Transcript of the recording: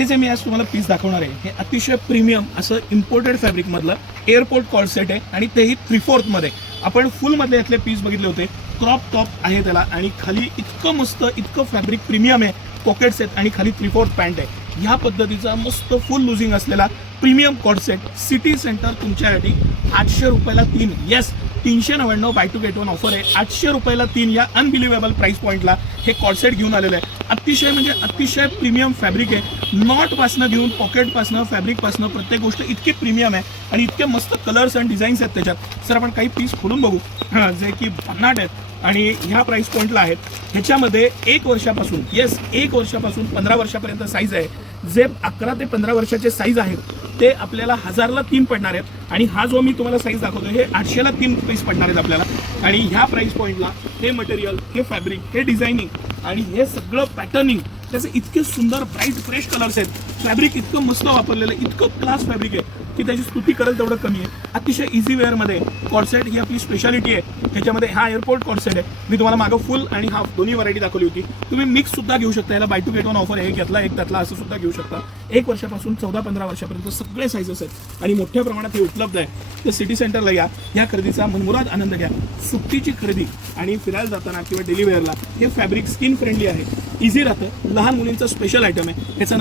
हे जे मी आज तुम्हाला पीस दाखवणार आहे हे अतिशय प्रीमियम असं इम्पोर्टेड फॅब्रिकमधलं एअरपोर्ट कॉर्ड सेट आहे आणि तेही 3/4 मध्ये. आपण फुलमधले यातले पीस बघितले होते, क्रॉप टॉप आहे त्याला आणि खाली इतकं मस्त इतकं फॅब्रिक प्रीमियम आहे, पॉकेट्स आहेत आणि खाली 3/4 पॅन्ट आहे. ह्या पद्धतीचा मस्त फुल लुझिंग असलेला premium coord set city centre तुमच्यासाठी 800 रुपयाला 3. येस, 399 बाय 2 गेट 1 ऑफर आहे. 800 रुपयाला 3 या अनबिलिव्हेबल प्राइस पॉईंटला हे कॉर्ड सेट घेऊन आलेलं आहे. अतिशय म्हणजे अतिशय प्रीमियम फॅब्रिक आहे. नॉटपासनं घेऊन पॉकेटपासनं फॅब्रिकपासनं प्रत्येक गोष्ट इतकी प्रीमियम आहे आणि इतके मस्त कलर्स आणि डिझाईन्स आहेत त्याच्यात. सर आपण काही पीस खोलून बघू जे की भन्नाट आहेत आणि ह्या प्राइस पॉईंटला आहेत. ह्याच्यामध्ये 1 वर्षापासून, येस 1 वर्षापासून 15 वर्षापर्यंत साईज आहे. जे 11 ते 15 वर्षाचे साईज आहेत ते आपल्याला 1000ला 3 पडणार आहेत आणि हा जो मी तुम्हाला साईज दाखवतो हे 800ला 3 पीस पडणार आहेत आपल्याला. आणि ह्या प्राइस पॉईंटला हे मटेरियल, हे फॅब्रिक, हे डिझायनिंग आणि हे सगळं पॅटर्निंग त्याचे इतके सुंदर ब्राईट फ्रेश कलर्स आहेत. फॅब्रिक इतकं मस्त वापरलेलं आहे, इतकं क्लास फॅब्रिक आहे की त्याची स्तुती करेल तेवढं कमी आहे. अतिशय इझी वेअरमध्ये कॉर्डसेट ही आपली स्पेशालिटी आहे. त्याच्यामध्ये हा एअरपोर्ट कॉर्डसेट आहे. मी तुम्हाला मागं फुल आणि हाफ दोन्ही व्हरायटी दाखवली होती. तुम्ही मिक्स सुद्धा घेऊ शकता. याला बाय 2 गेट 1 ऑफर आहे. एक घेतला एक त्यातला असं सुद्धा घेऊ शकता. 1 वर्षापासून 14-15 वर्षापर्यंत सगळे साईजेस आहेत आणि मोठ्या प्रमाणात हे उपलब्ध आहे. तर सिटी सेंटरला या खरेदीचा मनमुराद आनंद घ्या. सुट्टीची खरेदी आणि फिरायला जाताना किंवा डेली वेअरला हे फॅब्रिक स्किन फ्रेंडली आहे, इझी राहतं, लहान मुलींचं स्पेशल आयटम आहे. ह्याचा